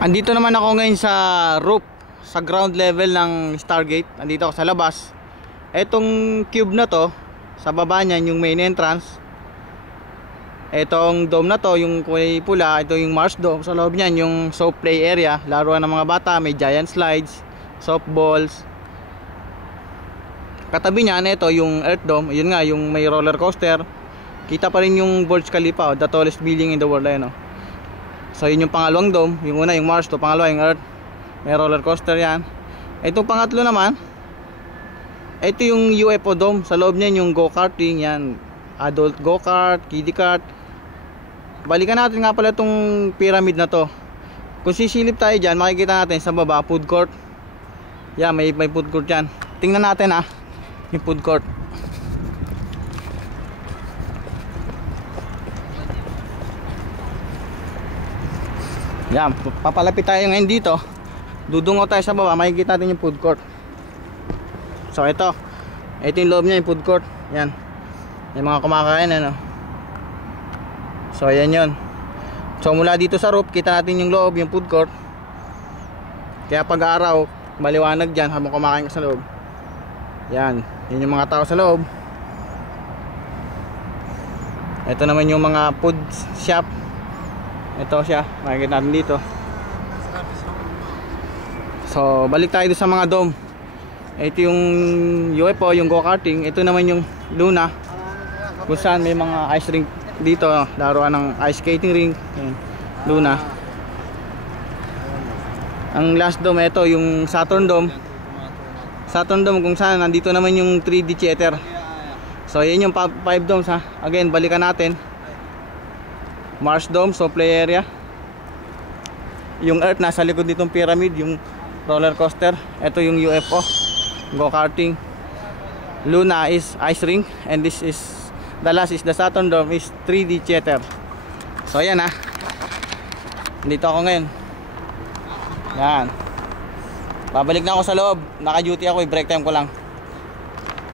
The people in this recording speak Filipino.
Andito naman ako ngayon sa roof, sa ground level ng Stargate. Andito ako sa labas. Etong cube na to, sa baba niyan yung main entrance. Etong dome na to, yung kulay pula, ito yung Mars Dome. Sa loob niyan yung soft play area, laruan ng mga bata, may giant slides, softballs. Katabi niyan ito yung Earth Dome, yun nga yung may roller coaster. Kita pa rin yung Burj Khalifa, the tallest building in the world, ayun, oh. So yun yung pangalawang dome, yung una yung Mars, to pangalawa yung Earth. May roller coaster yan. Itong pangatlo naman, ito yung UFO dome. Sa loob niyan yung go-karting, yan, adult go-kart, kiddie kart. Balikan natin nga pala itong pyramid na to. Kung sisilip tayo dyan, makikita natin sa baba food court. Yan, may food court yan. Tingnan natin yung food court. Yan, papalapit tayo ngayon dito. Dudungo tayo sa baba, makikita natin yung food court. So ito yung loob niya, yung food court. Yan, yung mga kumakain, ano. So ayan yun. So mula dito sa roof, kita natin yung loob, yung food court. Kaya pag araw, maliwanag dyan habang kumakain ka sa loob. Yan, yun yung mga tao sa loob. Ito naman yung mga food shop. Ito siya, makikita natin dito. So balik tayo sa mga dome. Ito yung UFO, yung go-karting. Ito naman yung Luna, kung saan may mga ice rink dito, laruan ng ice skating rink. Ayan, Luna. Ang last dome, ito yung Saturn Dome. Saturn Dome kung saan nandito naman yung 3D theater. So yan yung 5 domes ha. Again, balikan natin. Mars Dome, so play area. Yung Earth nasa likod nitong pyramid, yung roller coaster. Ito yung UFO, go-karting. Luna is ice rink, and this is the last is the Saturn Dome, is 3D theater. So ayan ha. Dito ako ngayon. Yan. Babalik na ako sa loob. Naka-duty ako, i-break time ko lang.